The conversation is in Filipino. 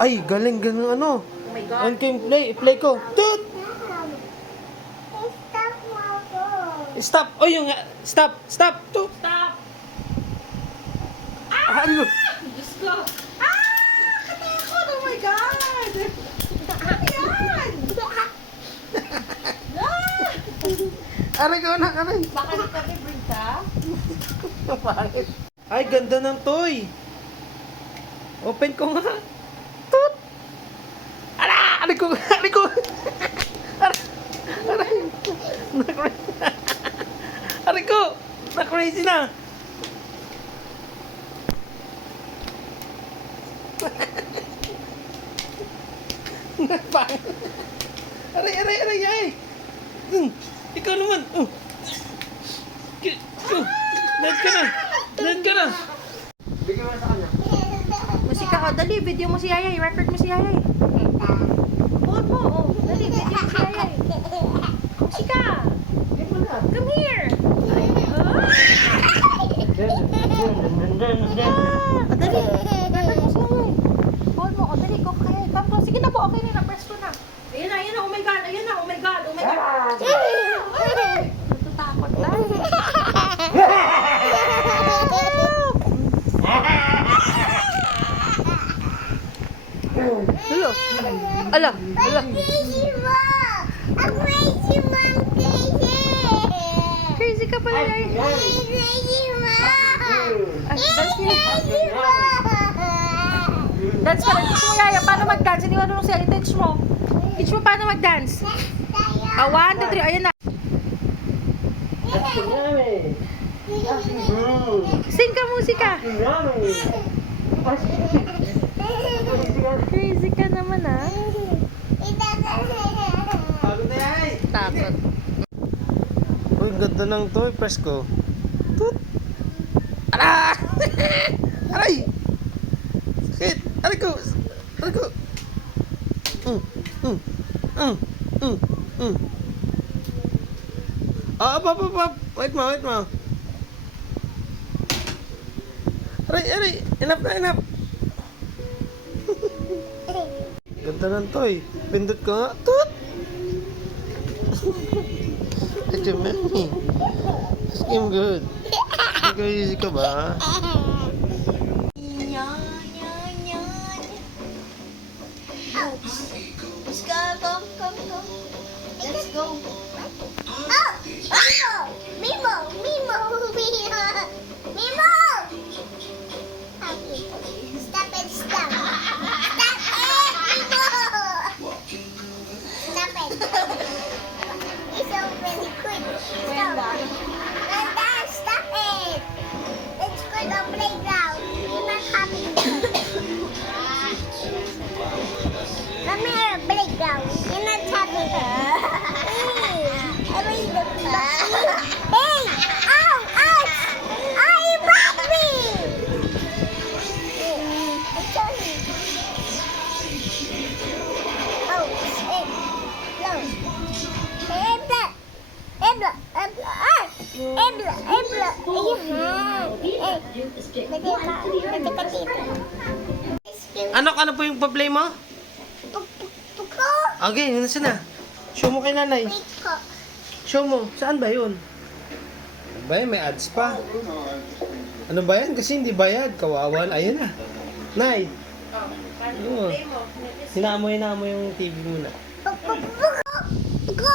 Ay, galing ganun ano. Oh my God. Ano kayong play ko. Toot! Stop! Oh, yung stop! Stop! Toot! Stop! Ano? Diyos ko. Katakot! Oh my God! Ano yan? Aray ko na, aray. Baka di ka bibring ka? Ang pangit. Ay, ganda ng toy. Open ko nga. Toot! Ara! Aray ko! Aray ko! Aray! Aray! Aray ko! Na-crazy na! Napang. Aray, aray, aray, ay! Ikaw naman! Lahat ka na! Lahat ka na! Bigyan mo na sa kanya. Musika ko. Dali, video mo si Yayay. Record mo si Yayay. Hold mo. Oh. Dali, video mo si Yayay. Musika! Come here! Dali. Record mo si Yayay. Hold mo. Oh, dali, go ahead. Tapos, sige na po. Okay na. Press ko na. Ayun na, ayun na. Oh my God. Ayun na. Oh my God. Oh my God. Natatakot lang. Hello. Ala. Ala. Crazy ka pala, Yay. Dance ka lang. Teach mo, Yaya. Paano mag-dance? Hindi mo nung sa'yo. Teach mo. Teach mo paano mag-dance. 1, 2, 3. Ayan na. Sing ka musika. Crazy ka naman, ah. Takot. Uy, ganda ng toy. Press ko. Toot! Ara! Aray! Sakit! Aray ko! Aray ko! Up. Wait mo. Aray! Enough! Ganda ng toy. Pindot ko nga. Toot! Ito, mami. Skim good. Nag-easy ka ba? Let's go. Let's go. Mimo! Stop it! Stop it, Mimo! Stop it! It's so really quick. Stop. Nanda, stop it! Let's go to the playground. You're not having fun. Come here, playground. You're not having fun. Hey! Ow! Ouch! Oh, you brought me! I'm sorry. Oh, hey. No. Ebla! Ano po yung pa-play mo? Puko! Okay, yun na. Show mo kay nanay. Puko! Show mo. Saan ba yun? Ano ba yan? May ads pa. Ano ba yan? Kasi hindi bayad. Kawawan. Ayun na. Nay. Paano play mo? Hinamo yung TV muna. Puko!